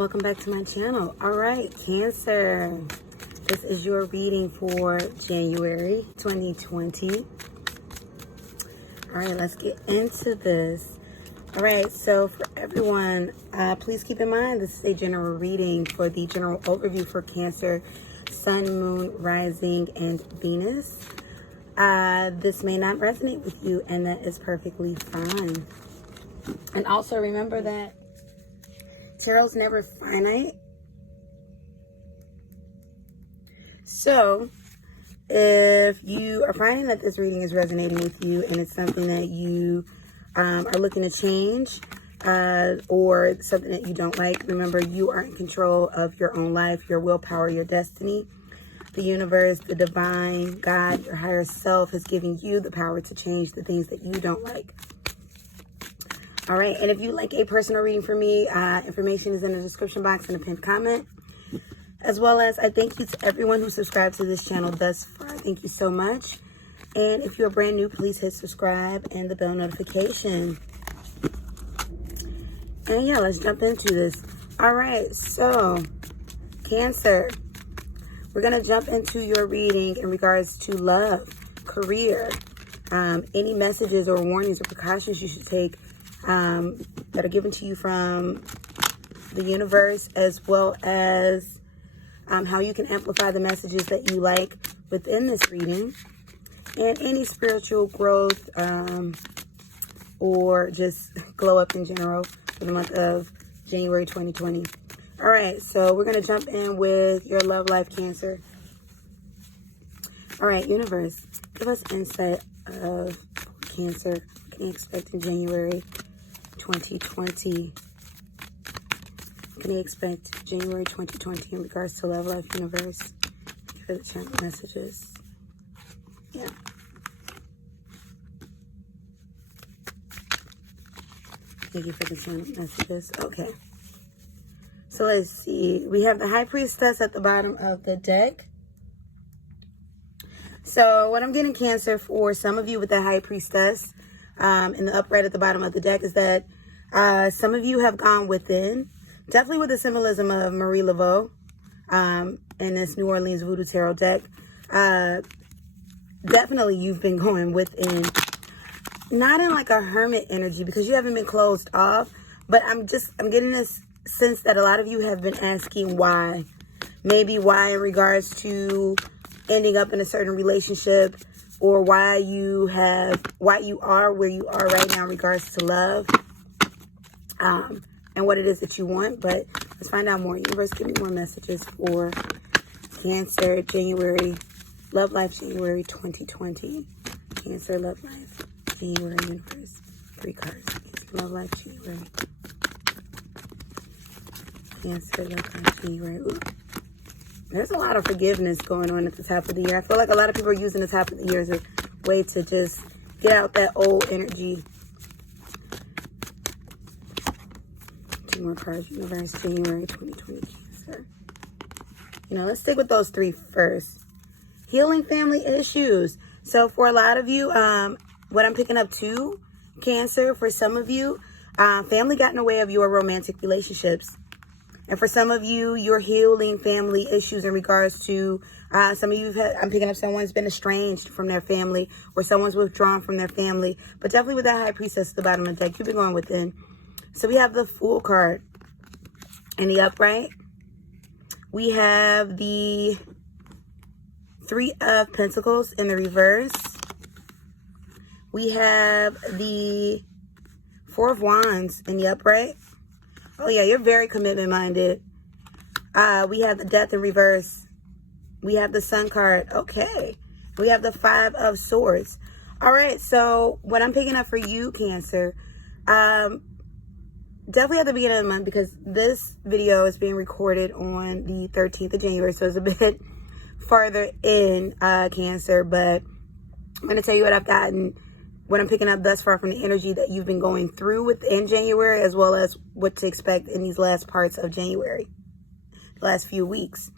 welcome back to my channel. All right, Cancer, this is your reading for January 2020. All right, let's get into this. All right, so for everyone, please keep in mind this is a general reading for the general overview for Cancer, Sun, Moon, Rising, and Venus. This may not resonate with you, and that is perfectly fine. And also remember that tarot's never finite. So if you are finding that this reading is resonating with you and it's something that you are looking to change or something that you don't like, remember you are in control of your own life, your willpower, your destiny. The universe, the divine, God, your higher self is giving you the power to change the things that you don't like. All right, and if you'd like a personal reading from me, information is in the description box and a pinned comment. As well as I thank you to everyone who subscribed to this channel thus far. Thank you so much. And if you're brand new, please hit subscribe and the bell notification. And yeah, let's jump into this. All right, so Cancer, we're going to jump into your reading in regards to love, career, any messages or warnings or precautions you should take that are given to you from the universe, as well as how you can amplify the messages that you like within this reading, and any spiritual growth or just glow up in general for the month of January 2020. All right, so we're going to jump in with your love life, Cancer. All right, universe, give us insight of Cancer. What can you expect in January 2020? What can you expect January 2020 in regards to love life, universe? For the channel messages. Yeah. Thank you for the channel messages. Okay. So let's see. We have the High Priestess at the bottom of the deck. So what I'm getting, Cancer, for some of you with the High Priestess in the upright at the bottom of the deck is that some of you have gone within, definitely with the symbolism of Marie Laveau in this New Orleans Voodoo Tarot deck. Definitely you've been going within, not in like a hermit energy because you haven't been closed off, but I'm getting this sense that a lot of you have been asking why. Maybe why in regards to ending up in a certain relationship, or why you are where you are right now in regards to love, and what it is that you want. But let's find out more. Universe, give me more messages for Cancer, January, love life, January 2020. Cancer, love life, January, universe. 3 cards. Cancer, love life, January. Cancer, love life, January. Ooh. There's a lot of forgiveness going on at the top of the year. I feel like a lot of people are using the top of the year as a way to just get out that old energy. 2 more cards. Universe, January 2020, Cancer. Let's stick with those 3 first. Healing family issues. So for a lot of you, what I'm picking up too, Cancer, for some of you, family got in the way of your romantic relationships. And for some of you, you're healing family issues in regards to some of you, I'm picking up someone's been estranged from their family, or someone's withdrawn from their family. But definitely with that High Priestess at the bottom of the deck, you've been going within. So we have the Fool card in the upright. We have the 3 of Pentacles in the reverse. We have the 4 of Wands in the upright. Oh, yeah, you're very commitment-minded. We have the Death in reverse. We have the Sun card. Okay. We have the 5 of Swords. All right, so what I'm picking up for you, Cancer, definitely at the beginning of the month, because this video is being recorded on the 13th of January, so it's a bit farther in, Cancer, but I'm going to tell you what I've gotten, what I'm picking up thus far from the energy that you've been going through within January, as well as what to expect in these last parts of January, the last few weeks.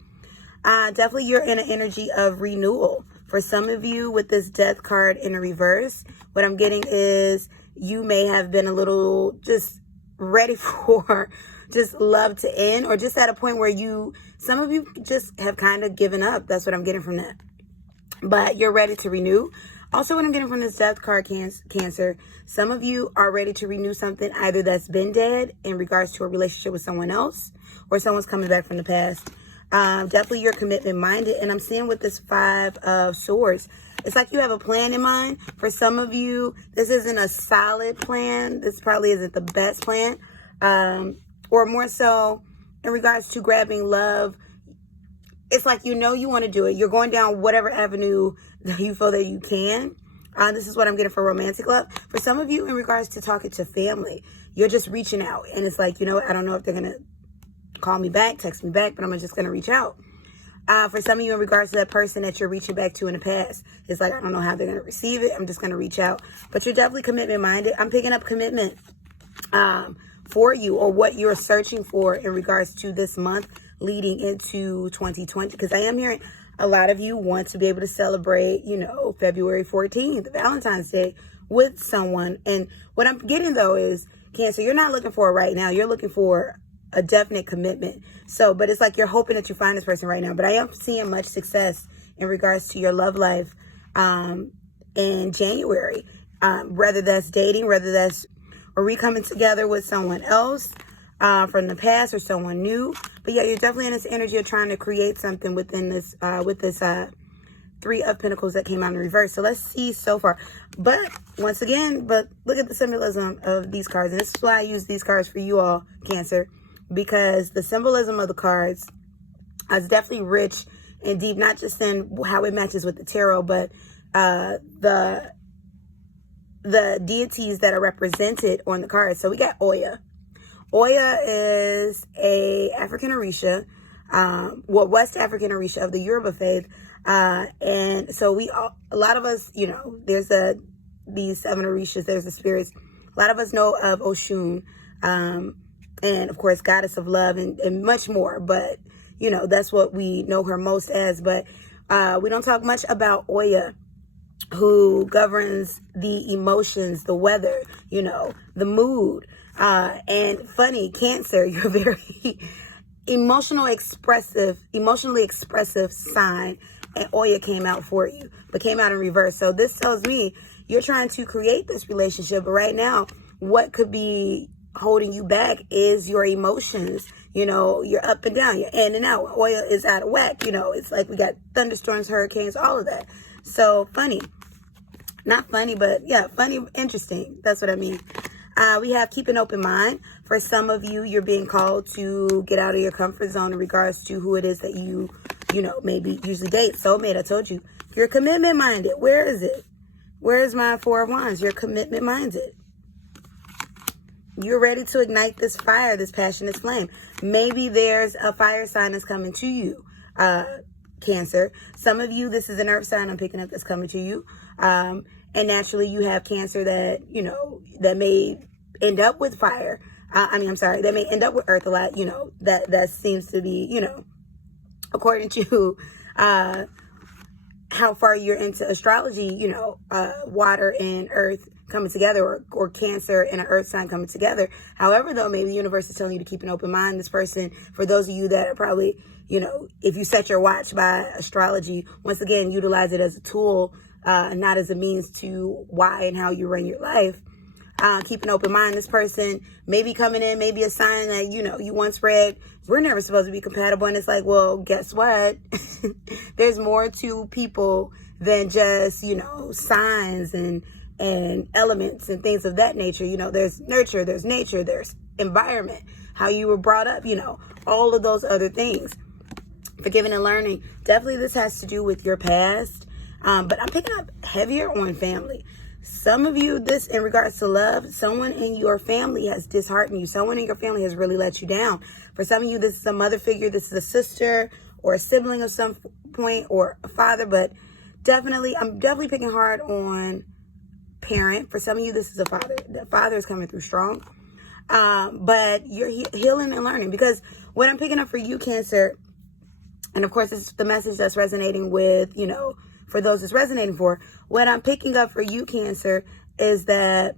Definitely you're in an energy of renewal. For some of you with this Death card in the reverse, what I'm getting is you may have been a little just ready just love to end, or just at a point where some of you just have kind of given up. That's what I'm getting from that. But you're ready to renew. Also, what I'm getting from this death card, Cancer, some of you are ready to renew something either that's been dead in regards to a relationship with someone else, or someone's coming back from the past. Definitely you're commitment minded. And I'm seeing with this 5 of Swords, it's like you have a plan in mind. For some of you, this isn't a solid plan. This probably isn't the best plan. Or more so in regards to grabbing love. It's like you want to do it. You're going down whatever avenue that you feel that you can. This is what I'm getting for romantic love. For some of you, in regards to talking to family, you're just reaching out. And it's like, I don't know if they're going to call me back, text me back, but I'm just going to reach out. For some of you, in regards to that person that you're reaching back to in the past, it's like, I don't know how they're going to receive it. I'm just going to reach out. But you're definitely commitment minded. I'm picking up commitment for you, or what you're searching for in regards to this month leading into 2020. Because I am hearing a lot of you want to be able to celebrate, February 14th, Valentine's Day, with someone. And what I'm getting, though, is, Cancer, you're not looking for it right now. You're looking for a definite commitment. So, but it's like you're hoping that you find this person right now. But I am seeing much success in regards to your love life in January. Whether that's dating, whether that's coming together with someone else from the past, or someone new. But yeah, you're definitely in this energy of trying to create something within this, with this 3 of Pentacles that came out in reverse. So let's see so far. But once again, look at the symbolism of these cards. And this is why I use these cards for you all, Cancer, because the symbolism of the cards is definitely rich and deep, not just in how it matches with the tarot, but the deities that are represented on the cards. So we got Oya. Oya is a African Orisha, West African Orisha of the Yoruba faith. And so a lot of us, there's these 7 Orishas, there's the spirits. A lot of us know of Oshun, and of course, goddess of love, and much more. But, that's what we know her most as. But we don't talk much about Oya, who governs the emotions, the weather, the mood. And funny, Cancer, you're very emotionally expressive sign, and Oya came out for you, but came out in reverse. So this tells me you're trying to create this relationship, but right now, what could be holding you back is your emotions. You're up and down, you're in and out. Oya is out of whack. It's like we got thunderstorms, hurricanes, all of that. So funny. Not funny, but yeah, funny, interesting. That's what I mean. We have keep an open mind. For some of you, you're being called to get out of your comfort zone in regards to who it is that you maybe usually date. Soulmate, I told you. You're commitment minded. Where is it? Where is my 4 of Wands? You're commitment minded. You're ready to ignite this fire, this passion, this flame. Maybe there's a fire sign that's coming to you, Cancer. Some of you, this is an earth sign I'm picking up that's coming to you. And naturally, you have Cancer that, that may end up with fire. That may end up with earth a lot, that seems to be, according to how far you're into astrology, water and earth coming together, or Cancer and an earth sign coming together. However, though, maybe the universe is telling you to keep an open mind. This person, for those of you that are probably, if you set your watch by astrology, once again, utilize it as a tool, not as a means to why and how you run your life. Keep an open mind. This person may be coming in, maybe a sign that, you once read, we're never supposed to be compatible. And it's like, well, guess what? There's more to people than just, signs and elements and things of that nature. There's nurture, there's nature, there's environment, how you were brought up, all of those other things. Forgiving and learning. Definitely this has to do with your past. But I'm picking up heavier on family. Some of you, this in regards to love, someone in your family has disheartened you. Someone in your family has really let you down. For some of you, this is a mother figure. This is a sister or a sibling of some point, or a father. But I'm definitely picking hard on parent. For some of you, this is a father. The father is coming through strong. But you're healing and learning. Because what I'm picking up for you, Cancer, and of course, this is the message that's resonating with, for those it's resonating for. What I'm picking up for you, Cancer, is that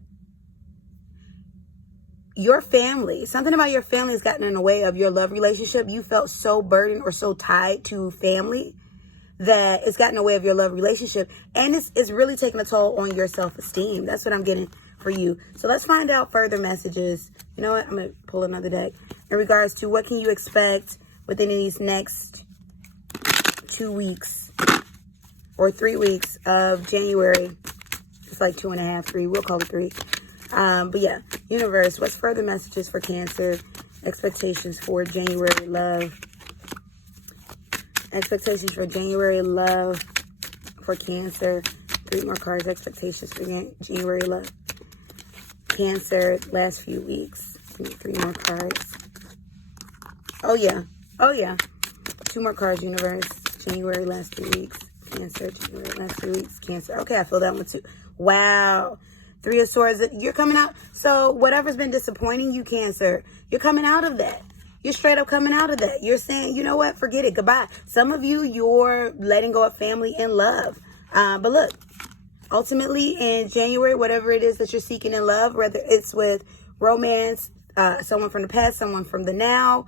your family, something about your family has gotten in the way of your love relationship. You felt so burdened or so tied to family that it's gotten in the way of your love relationship. And it's really taking a toll on your self-esteem. That's what I'm getting for you. So let's find out further messages. You know what? I'm going to pull another deck in regards to what can you expect within these next 2 weeks or 3 weeks of January. It's like 2.5, 3. We'll call it 3. But yeah, universe, what's further messages for Cancer? Expectations for January love. Expectations for January love for Cancer. 3 more cards. Expectations for January love. Cancer, last few weeks. 3 more cards. Oh yeah. Oh yeah. 2 more cards, universe. January, last 2 weeks. Cancer, January, last 2 weeks. Cancer. Okay, I feel that one too. Wow. 3 of Swords. You're coming out. So whatever's been disappointing you, Cancer, you're coming out of that. You're straight up coming out of that. You're saying, you know what? Forget it. Goodbye. Some of you, you're letting go of family and love. But look, ultimately in January, whatever it is that you're seeking in love, whether it's with romance, someone from the past, someone from the now,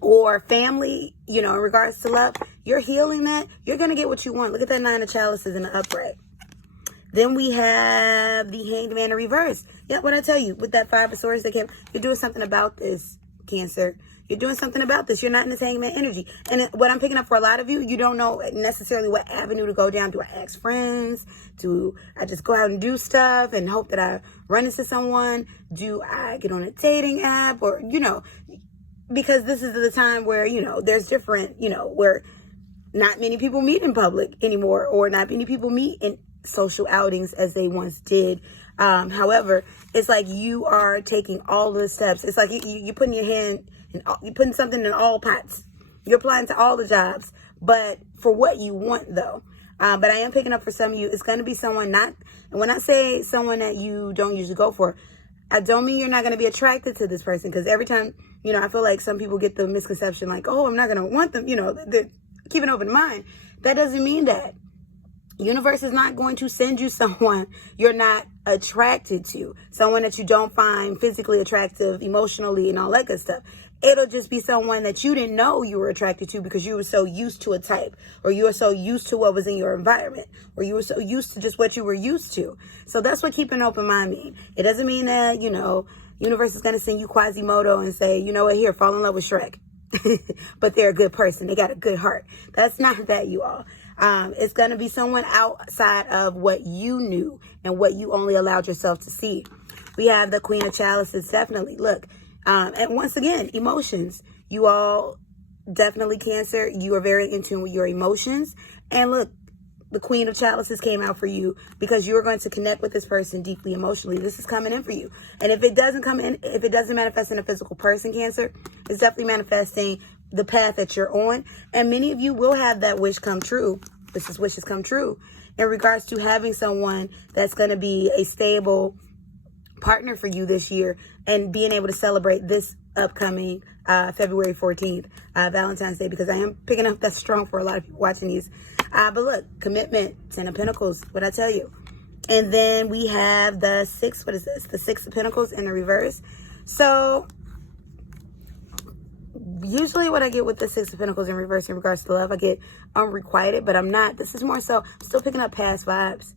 or family, you know, in regards to love, you're healing that. You're going to get what you want. Look at that 9 of Chalices in the upright. Then we have the Hanged Man in reverse. Yeah, what I tell you, with that 5 of Swords that came, you're doing something about this, Cancer. You're doing something about this. You're not in this Hanged Man energy. And what I'm picking up for a lot of you, you don't know necessarily what avenue to go down. Do I ask friends? Do I just go out and do stuff and hope that I run into someone? Do I get on a dating app? Or, you know, because this is the time where, you know, there's different, you know, where not many people meet in public anymore, or not many people meet in social outings as they once did. However, it's like you are taking all the steps. It's like you're putting your hand in, you're putting something in all pots. You're applying to all the jobs, but for what you want though. But I am picking up for some of you, it's going to be someone not, and when I say someone that you don't usually go for, I don't mean you're not going to be attracted to this person, because every time, you know, I feel like some people get the misconception like, oh, I'm not going to want them, you know, they're keeping open mind. That doesn't mean that. Universe is not going to send you someone you're not attracted to, someone that you don't find physically attractive, emotionally, and all that good stuff. It'll just be someone that you didn't know you were attracted to because you were so used to a type, or you were so used to what was in your environment, or you were so used to just what you were used to. So that's what keeping an open mind means. It doesn't mean that, you know, universe is going to send you Quasimodo and say, you know what, here, fall in love with Shrek. But they're a good person. They got a good heart. That's not that, you all. It's going to be someone outside of what you knew and what you only allowed yourself to see. We have the Queen of Chalices, definitely. Look, and once again, emotions. You all, definitely Cancer, you are very in tune with your emotions. And look, the Queen of Chalices came out for you because you're going to connect with this person deeply emotionally. This is coming in for you. And if it doesn't come in, if it doesn't manifest in a physical person, Cancer, it's definitely manifesting the path that you're on. And many of you will have that wish come true. This is wishes come true in regards to having someone that's going to be a stable partner for you this year, and being able to celebrate this upcoming February 14th, Valentine's Day, because I am picking up that strong for a lot of people watching these. But look, commitment, 10 of Pentacles, what I tell you. And then we have the 6, what is this? The 6 of Pentacles in the reverse. So usually what I get with the 6 of Pentacles in reverse in regards to love, I get unrequited, but I'm not. This is more so, I'm still picking up past vibes.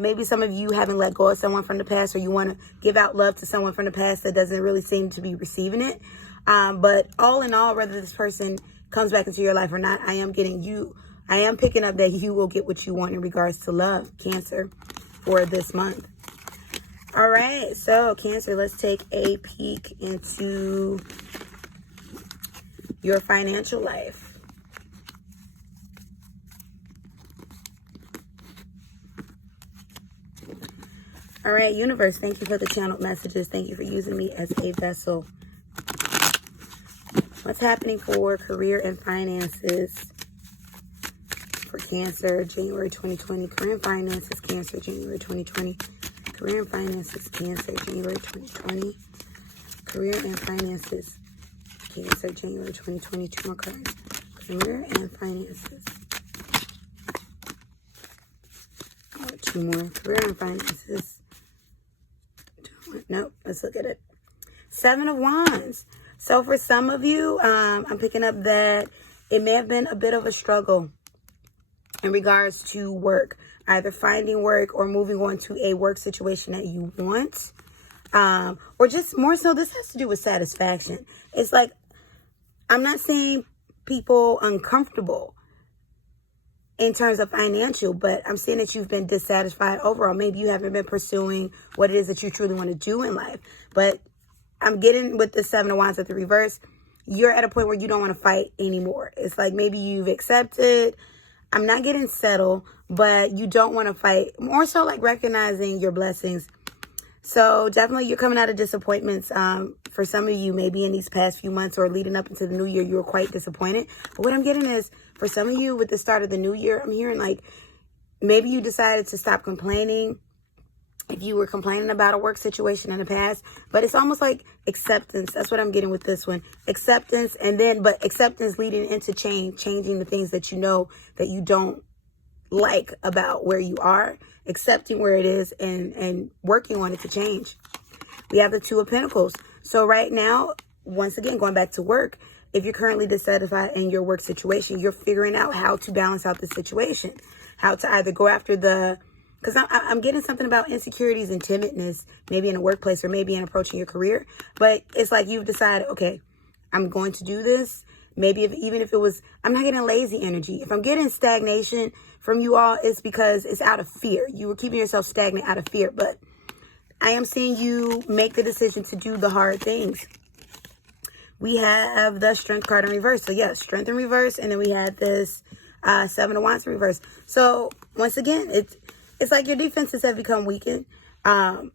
Maybe some of you haven't let go of someone from the past, or you want to give out love to someone from the past that doesn't really seem to be receiving it. But all in all, whether this person comes back into your life or not, I am picking up that you will get what you want in regards to love, Cancer, for this month. All right, so Cancer, let's take a peek into your financial life. All right, universe, thank you for the channeled messages. Thank you for using me as a vessel. What's happening for career and finances for Cancer, January 2020? Career and finances, Cancer, January 2020. Career and finances, Cancer, January 2020. Career and finances, Cancer, January 2020. 2 more cards. Career and finances. Oh, 2 more. Career and finances. Nope. Let's look at it. 7 of Wands. So for some of you, I'm picking up that it may have been a bit of a struggle in regards to work, either finding work or moving on to a work situation that you want. Or just more so, this has to do with satisfaction. It's like, I'm not saying people uncomfortable in terms of financial, but I'm saying that you've been dissatisfied overall. Maybe you haven't been pursuing what it is that you truly want to do in life. But I'm getting with the 7 of Wands at the reverse, you're at a point where you don't want to fight anymore. It's like maybe you've accepted. I'm not getting settled, but you don't want to fight. More so like recognizing your blessings. So definitely you're coming out of disappointments. For some of you, maybe in these past few months or leading up into the new year, you were quite disappointed. But what I'm getting is, for some of you with the start of the new year, I'm hearing like maybe you decided to stop complaining. If you were complaining about a work situation in the past, but it's almost like acceptance. That's what I'm getting with this one. Acceptance, and then, but acceptance leading into changing the things that you know that you don't like about where you are, accepting where it is and working on it to change. We have the 2 of Pentacles. So right now, once again, going back to work, if you're currently dissatisfied in your work situation, you're figuring out how to balance out the situation, how to either go after because I'm getting something about insecurities and timidness, maybe in a workplace or maybe in approaching your career. But it's like you've decided, okay, I'm going to do this. Maybe even if it was, I'm not getting lazy energy. If I'm getting stagnation from you all, it's because it's out of fear. You were keeping yourself stagnant out of fear. But I am seeing you make the decision to do the hard things. We have the Strength card in reverse. So yes, Strength in reverse. And then we had this 7 of Wands in reverse. So once again, it's like your defenses have become weakened. But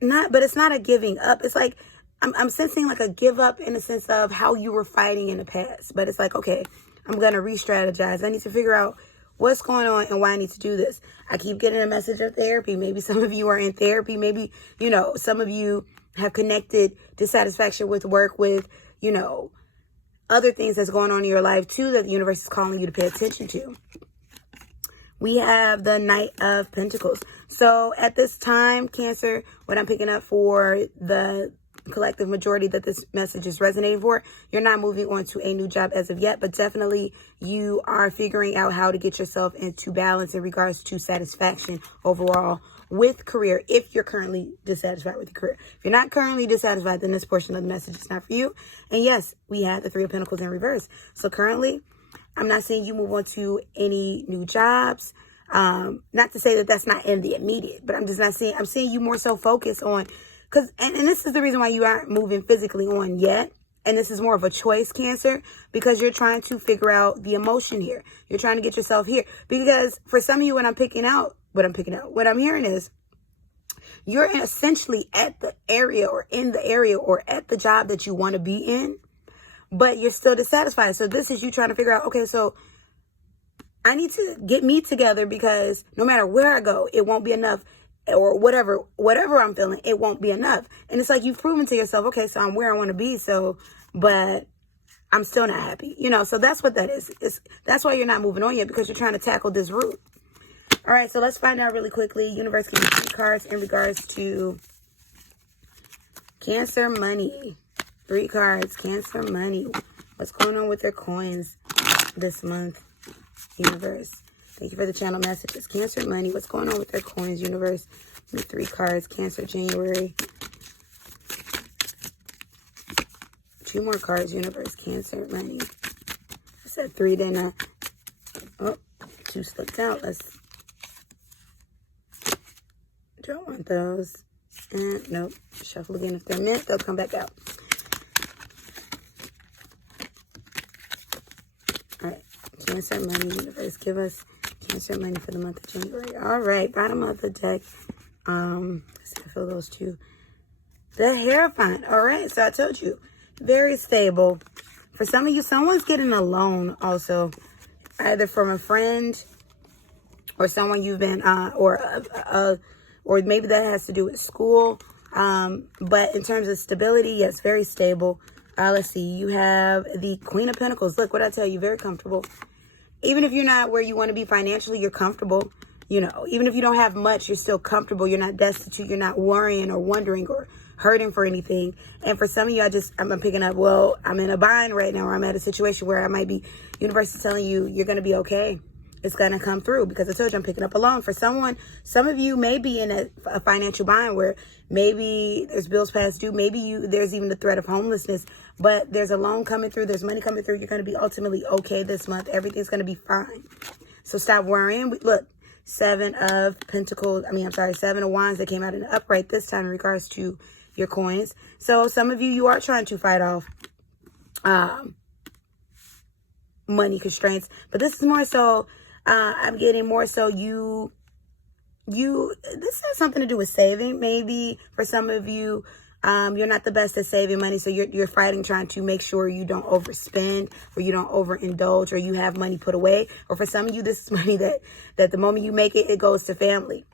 it's not a giving up. It's like, I'm sensing like a give up in the sense of how you were fighting in the past. But it's like, okay, I'm going to re-strategize. I need to figure out what's going on and why I need to do this. I keep getting a message of therapy. Maybe some of you are in therapy. Maybe, some of you have connected dissatisfaction with work with, other things that's going on in your life too that the universe is calling you to pay attention to. We have the Knight of Pentacles. So at this time, Cancer, what I'm picking up for the collective majority that this message is resonating for, you're not moving on to a new job as of yet, but definitely you are figuring out how to get yourself into balance in regards to satisfaction overall with career, if you're currently dissatisfied with your career. If you're not currently dissatisfied, then this portion of the message is not for you. And yes, we have the 3 of Pentacles in reverse. So currently, I'm not saying you move on to any new jobs. Not to say that that's not in the immediate, but I'm just not saying, I'm seeing you more so focused on, and this is the reason why you aren't moving physically on yet. And this is more of a choice, Cancer, because you're trying to figure out the emotion here. You're trying to get yourself here. Because for some of you, what I'm hearing is you're essentially at the area or in the area or at the job that you want to be in, but you're still dissatisfied. So this is you trying to figure out, okay, so I need to get me together because no matter where I go, it won't be enough, or whatever I'm feeling, it won't be enough. And it's like you've proven to yourself, okay, so I'm where I want to be, but I'm still not happy. So that's what that is. That's why you're not moving on yet, because you're trying to tackle this root. All right, so let's find out really quickly. Universe, give me 3 cards in regards to Cancer money. 3 cards, Cancer money. What's going on with their coins this month, universe? Thank you for the channel messages. Cancer money. What's going on with their coins, universe? Give me 3 cards. Cancer January. 2 more cards, universe. Cancer money. I said 3, didn't I? Oh, 2 slipped out. Don't want those. And nope. Shuffle again. If they're meant, they'll come back out. All right. Cancer money, universe. Give us Cancer money for the month of January. All right. Bottom of the deck. Let's see if I feel those 2. The Hierophant. All right. So I told you. Very stable. For some of you, someone's getting a loan also. Either from a friend or someone you've been, or maybe that has to do with school. But in terms of stability, yes, very stable. Let's see. You have the Queen of Pentacles. Look, what I tell you, very comfortable. Even if you're not where you want to be financially, you're comfortable. You know, even if you don't have much, you're still comfortable. You're not destitute. You're not worrying or wondering or hurting for anything. And for some of you, I'm picking up, well, I'm in a bind right now, or I'm at a situation where I might be, universe is telling you, you're going to be okay. It's going to come through, because I told you I'm picking up a loan. For some of you may be in a financial bind where maybe there's bills past due. Maybe there's even the threat of homelessness, but there's a loan coming through. There's money coming through. You're going to be ultimately okay this month. Everything's going to be fine. So stop worrying. Look, 7 of Wands that came out in the upright this time in regards to your coins. So some of you are trying to fight off money constraints, but this is more so, I'm getting more so this has something to do with saving. Maybe for some of you, you're not the best at saving money, so you're fighting, trying to make sure you don't overspend, or you don't overindulge, or you have money put away. Or for some of you, this is money that the moment you make it, it goes to family.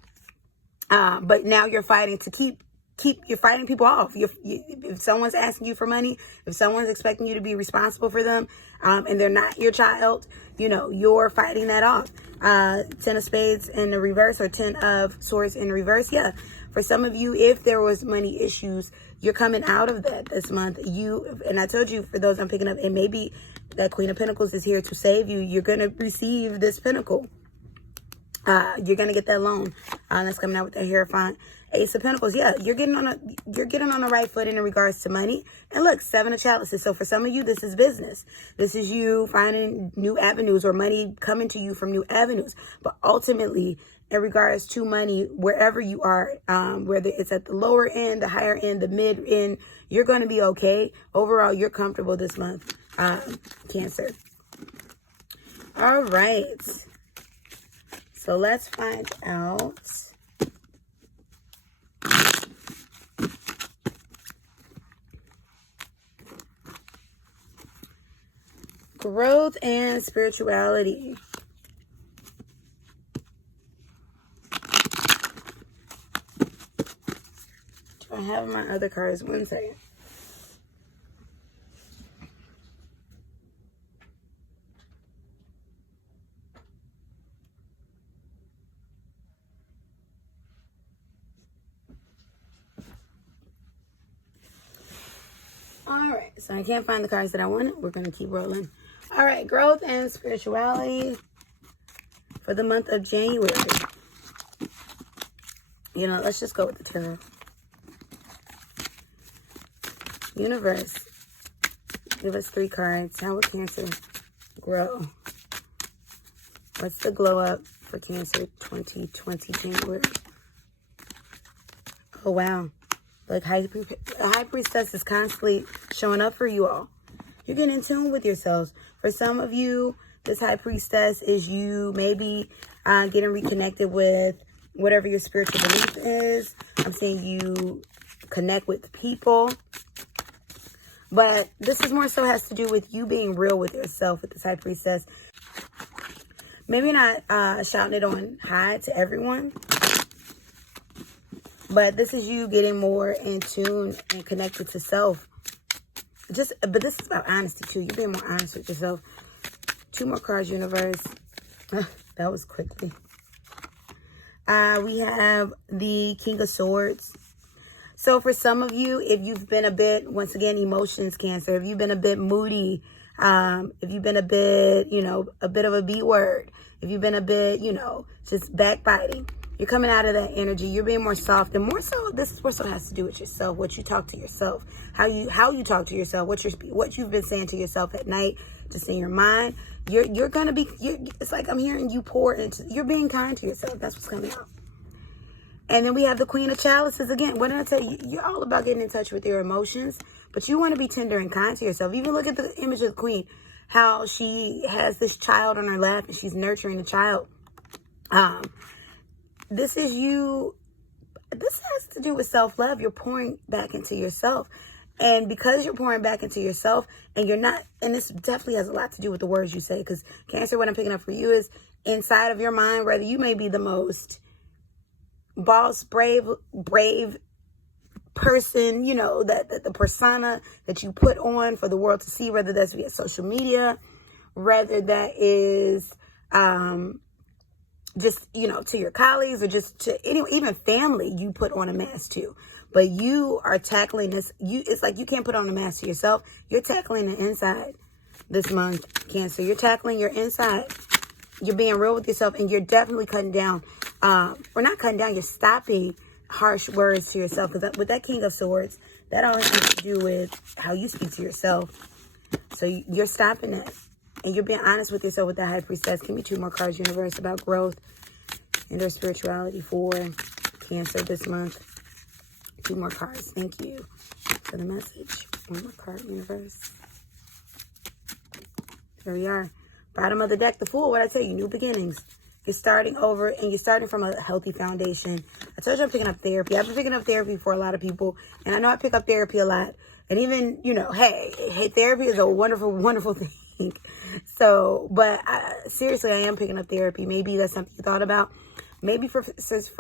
But now you're fighting to you're fighting people off. If someone's asking you for money, if someone's expecting you to be responsible for them, and they're not your child, you're fighting that off. 10 of spades in the reverse, or 10 of swords in reverse. Yeah. For some of you, if there was money issues, you're coming out of that this month. And I told you, for those I'm picking up, and maybe that Queen of Pentacles is here to save you. You're going to receive this pentacle. You're going to get that loan. That's coming out with that Hierophant. Ace of Pentacles. Yeah, you're getting on the right foot in regards to money. And look, 7 of Chalices. So for some of you, this is business. This is you finding new avenues, or money coming to you from new avenues. But ultimately, in regards to money, wherever you are, whether it's at the lower end, the higher end, the mid end, you're going to be okay. Overall, you're comfortable this month, Cancer. All right. So let's find out. Growth and spirituality. Do I have my other cards? One second. All right, so I can't find the cards that I wanted. We're going to keep rolling. All right, growth and spirituality for the month of January. Let's just go with the tarot. Universe, give us 3 cards. How will Cancer grow? What's the glow up for Cancer 2020 January? Oh, wow. Like, High Priestess is constantly showing up for you all. You're getting in tune with yourselves. For some of you, this High Priestess is you maybe getting reconnected with whatever your spiritual belief is. I'm seeing you connect with people. But this is more so has to do with you being real with yourself with this High Priestess. Maybe not shouting it on high to everyone. But this is you getting more in tune and connected to self. But this is about honesty too. You're being more honest with yourself. 2 more cards, Universe. That was quickly. We have the King of Swords. So for some of you, if you've been a bit, once again, emotions, Cancer, if you've been a bit moody, if you've been a bit, a bit of a B word, if you've been a bit, just backbiting, you're coming out of that energy. You're being more soft, and more so, this is more so has to do with yourself, what you talk to yourself, how you talk to yourself, what you've been saying to yourself at night, just in your mind. You're gonna be. It's like I'm hearing you pour into. You're being kind to yourself. That's what's coming out. And then we have the Queen of Chalices again. What did I tell you? You're all about getting in touch with your emotions, but you want to be tender and kind to yourself. Even look at the image of the Queen, how she has this child on her lap and she's nurturing the child. This is you. This has to do with self-love. You're pouring back into yourself. And because you're pouring back into yourself and you're not, and this definitely has a lot to do with the words you say, because Cancer, what I'm picking up for you is inside of your mind, whether you may be the most boss, brave person, that the persona that you put on for the world to see, whether that's via social media, whether that is just, you know, to your colleagues or just to even family, you put on a mask too. But you are tackling this. It's like you can't put on a mask to yourself. You're tackling the inside this month, Cancer. You're tackling your inside. You're being real with yourself, and you're definitely cutting down, or not cutting down, you're stopping harsh words to yourself. Because with that King of Swords, that all has to do with how you speak to yourself. So you're stopping that. And you're being honest with yourself with the High Priestess. Give me 2 more cards, universe, about growth and their spirituality for Cancer this month. 2 more cards. Thank you for the message. 1 more card, universe. There we are. Bottom of the deck, the Fool. What I tell you, new beginnings. You're starting over, and you're starting from a healthy foundation. I told you I'm picking up therapy. I've been picking up therapy for a lot of people, and I know I pick up therapy a lot. And even, you know, hey, therapy is a wonderful, wonderful thing. So, but seriously, I am picking up therapy. Maybe that's something you thought about. Maybe for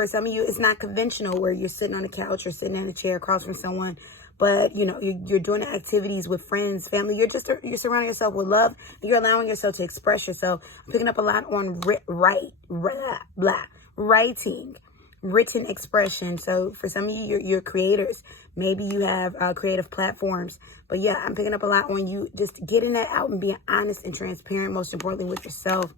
some of you, it's not conventional where you're sitting on a couch or sitting in a chair across from someone. But, you know, you're doing activities with friends, family. You're surrounding yourself with love. And you're allowing yourself to express yourself. I'm picking up a lot on writing, written expression. So for some of you, you're creators. Maybe you have creative platforms. But yeah, I'm picking up a lot on you just getting that out and being honest and transparent, most importantly, with yourself.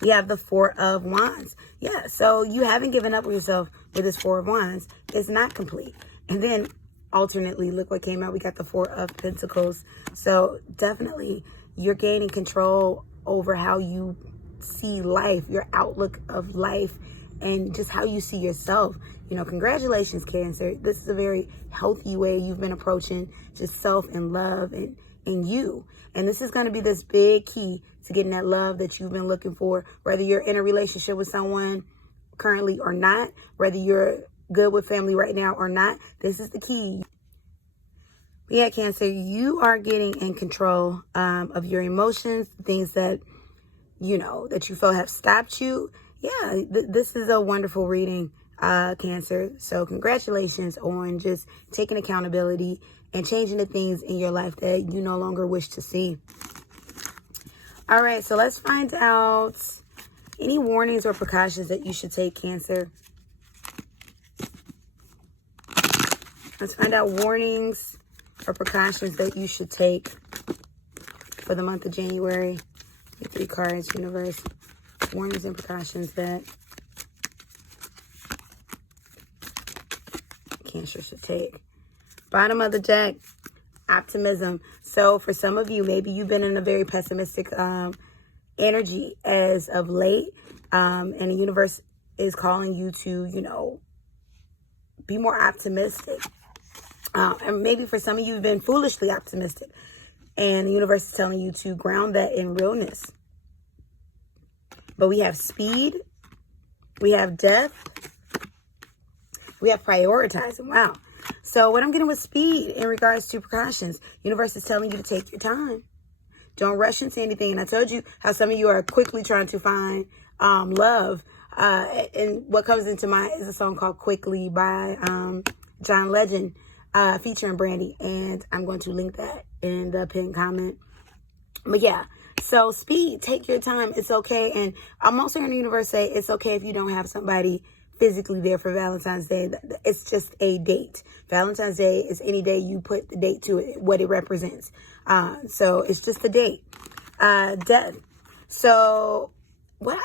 We have the 4 of Wands. Yeah, so you haven't given up with yourself with this 4 of Wands. It's not complete. And then alternately, look what came out. We got the 4 of Pentacles. So definitely you're gaining control over how you see life, your outlook of life, and just how you see yourself. You know, congratulations, Cancer. This is a very healthy way you've been approaching just self and love and you. And this is going to be this big key to getting that love that you've been looking for, whether you're in a relationship with someone currently or not, whether you're good with family right now or not. This is the key. Yeah, Cancer, you are getting in control of your emotions, things that, you know, that you feel have stopped you. Yeah, this is a wonderful reading, Cancer. So congratulations on just taking accountability and changing the things in your life that you no longer wish to see. All right, so let's find out any warnings or precautions that you should take, Cancer. Let's find out warnings or precautions that you should take for the month of January. 3 cards, universe. Warnings and precautions that Cancer should take. Bottom of the deck, optimism. So for some of you, maybe you've been in a very pessimistic energy as of late. And the universe is calling you to, you know, be more optimistic. And maybe for some of you, you've been foolishly optimistic. And the universe is telling you to ground that in realness. But we have speed. We have death. We have prioritizing. Wow. So what I'm getting with speed in regards to precautions, universe is telling you to take your time. Don't rush into anything. And I told you how some of you are quickly trying to find love. And what comes into mind is a song called Quickly by John Legend, featuring Brandy. And I'm going to link that in the pinned comment. But yeah, so speed, take your time. It's okay. And I'm also hearing the universe say it's okay if you don't have somebody physically there for Valentine's Day. It's just a date. Valentine's Day is any day you put the date to it, what it represents. So it's just a date. Death. So what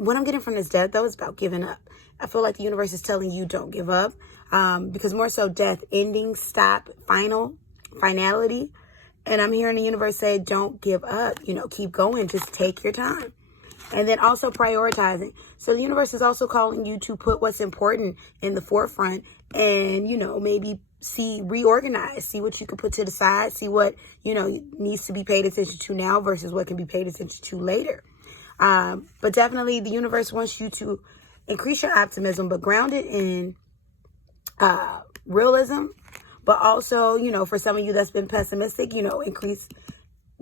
I'm getting from this death, though, is about giving up. I feel like the universe is telling you don't give up. Because more so death, ending, stop, finality. And I'm hearing the universe say, don't give up. You know, keep going. Just take your time. And then also prioritizing. So the universe is also calling you to put what's important in the forefront and, you know, maybe reorganize, see what you can put to the side, see what, you know, needs to be paid attention to now versus what can be paid attention to later. But definitely the universe wants you to increase your optimism, but ground it in realism. But also, you know, for some of you that's been pessimistic, you know,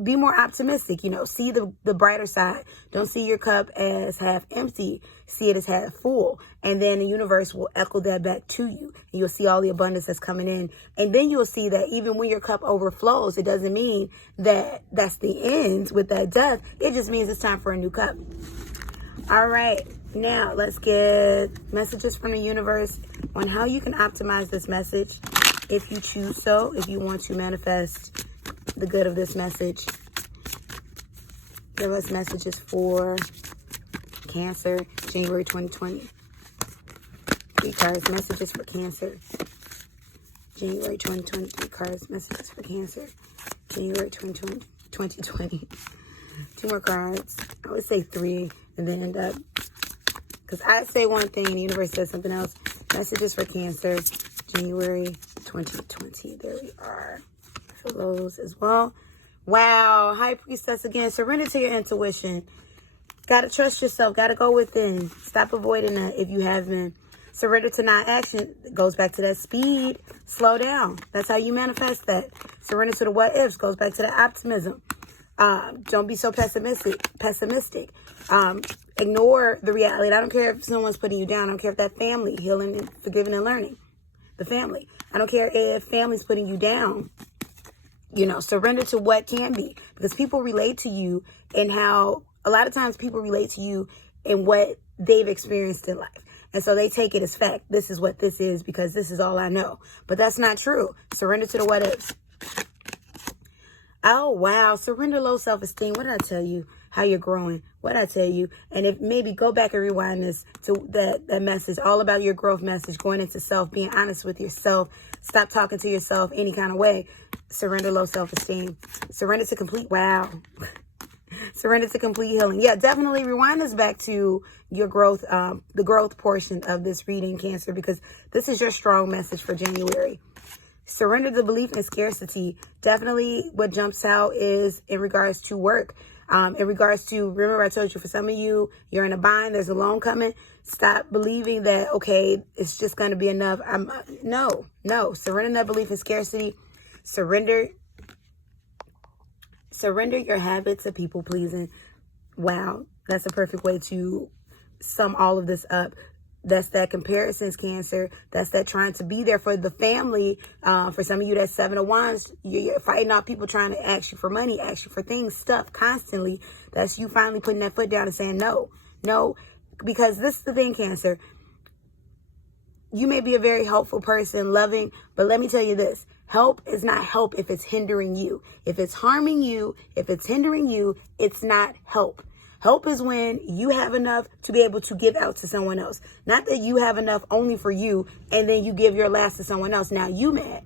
be more optimistic, you know, see the brighter side. Don't see your cup as half empty. See it as half full. And then the universe will echo that back to you. And you'll see all the abundance that's coming in. And then you'll see that even when your cup overflows, it doesn't mean that that's the end with that death. It just means it's time for a new cup. All right, now let's get messages from the universe on how you can optimize this message if you choose so, if you want to manifest the good of this message. Give us messages for Cancer, January 2020. 3 cards, messages for Cancer. January 2020, 3 cards, messages for Cancer. January 2020. 2 more cards. I would say 3 and then end up, because I say one thing and the universe says something else. Messages for Cancer, January 2020. There we are. For those as well. Wow. High Priestess again. Surrender to your intuition. Got to trust yourself. Got to go within. Stop avoiding that if you have been. Surrender to non-action. It goes back to that speed. Slow down. That's how you manifest that. Surrender to the what ifs. Goes back to the optimism. Don't be so pessimistic. Ignore the reality. I don't care if someone's putting you down. I don't care if that family, healing and forgiving and learning. The family. I don't care if family's putting you down. You know, surrender to what can be. Because people relate to you and how, a lot of times people relate to you in what they've experienced in life. And so they take it as fact. This is what this is because this is all I know. But that's not true. Surrender to the what ifs. Oh, wow. Surrender low self-esteem. What did I tell you? How you're growing. What did I tell you? And if maybe go back and rewind this to that message. All about your growth message. Going into self. Being honest with yourself. Stop talking to yourself any kind of way. Surrender low self-esteem. Surrender to complete. Wow. Surrender to complete healing. Yeah, definitely rewind this back to your growth. The growth portion of this reading, Cancer. Because this is your strong message for January. Surrender the belief in scarcity. Definitely what jumps out is in regards to work. In regards to, remember I told you, for some of you, you're in a bind, there's a loan coming. Stop believing that, okay, it's just going to be enough. No. Surrender that belief in scarcity. Surrender your habits of people pleasing. Wow, that's a perfect way to sum all of this up. That's that comparisons, Cancer. That's that trying to be there for the family. For some of you, that's 7 of Wands. You're fighting off people trying to ask you for money, ask you for things, stuff constantly. That's you finally putting that foot down and saying no. Because this is the thing, Cancer. You may be a very helpful person, loving, but let me tell you this. Help is not help if it's hindering you. If it's harming you, if it's hindering you, it's not help. Help is when you have enough to be able to give out to someone else. Not that you have enough only for you and then you give your last to someone else. Now you mad.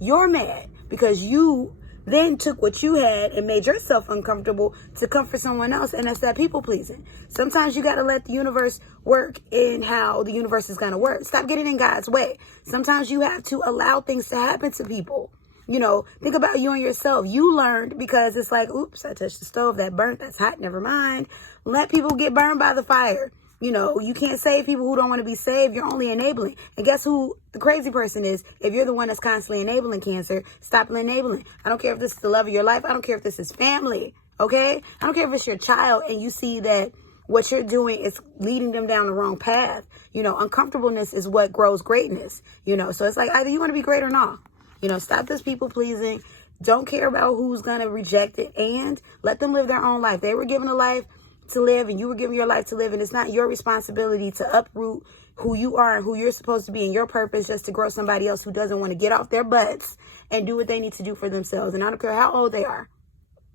You're mad because you then took what you had and made yourself uncomfortable to comfort someone else. And that's that people pleasing. Sometimes you got to let the universe work in how the universe is going to work. Stop getting in God's way. Sometimes you have to allow things to happen to people. You know, think about you and yourself. You learned because it's like, oops, I touched the stove. That burnt. That's hot. Never mind. Let people get burned by the fire. You know, you can't save people who don't want to be saved. You're only enabling. And guess who the crazy person is? If you're the one that's constantly enabling, Cancer, stop enabling. I don't care if this is the love of your life. I don't care if this is family. Okay? I don't care if it's your child and you see that what you're doing is leading them down the wrong path. You know, uncomfortableness is what grows greatness. You know, so it's like either you want to be great or not. You know, stop this people pleasing. Don't care about who's going to reject it and let them live their own life. They were given a life to live and you were given your life to live. And it's not your responsibility to uproot who you are and who you're supposed to be and your purpose just to grow somebody else who doesn't want to get off their butts and do what they need to do for themselves. And I don't care how old they are.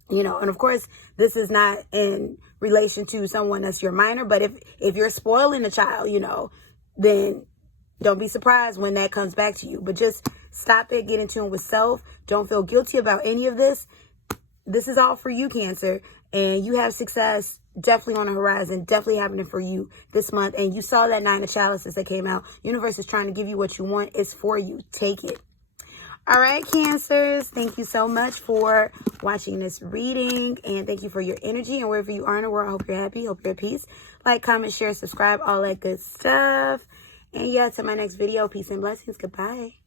You know, and of course, this is not in relation to someone that's your minor. But if you're spoiling a child, you know, then don't be surprised when that comes back to you. But just stop it. Get in tune with self. Don't feel guilty about any of this. This is all for you, Cancer. And you have success definitely on the horizon. Definitely happening for you this month. And you saw that 9 of Chalices that came out. Universe is trying to give you what you want. It's for you. Take it. All right, Cancers. Thank you so much for watching this reading. And thank you for your energy. And wherever you are in the world, I hope you're happy. Hope you're at peace. Like, comment, share, subscribe, all that good stuff. And yeah, to my next video. Peace and blessings. Goodbye.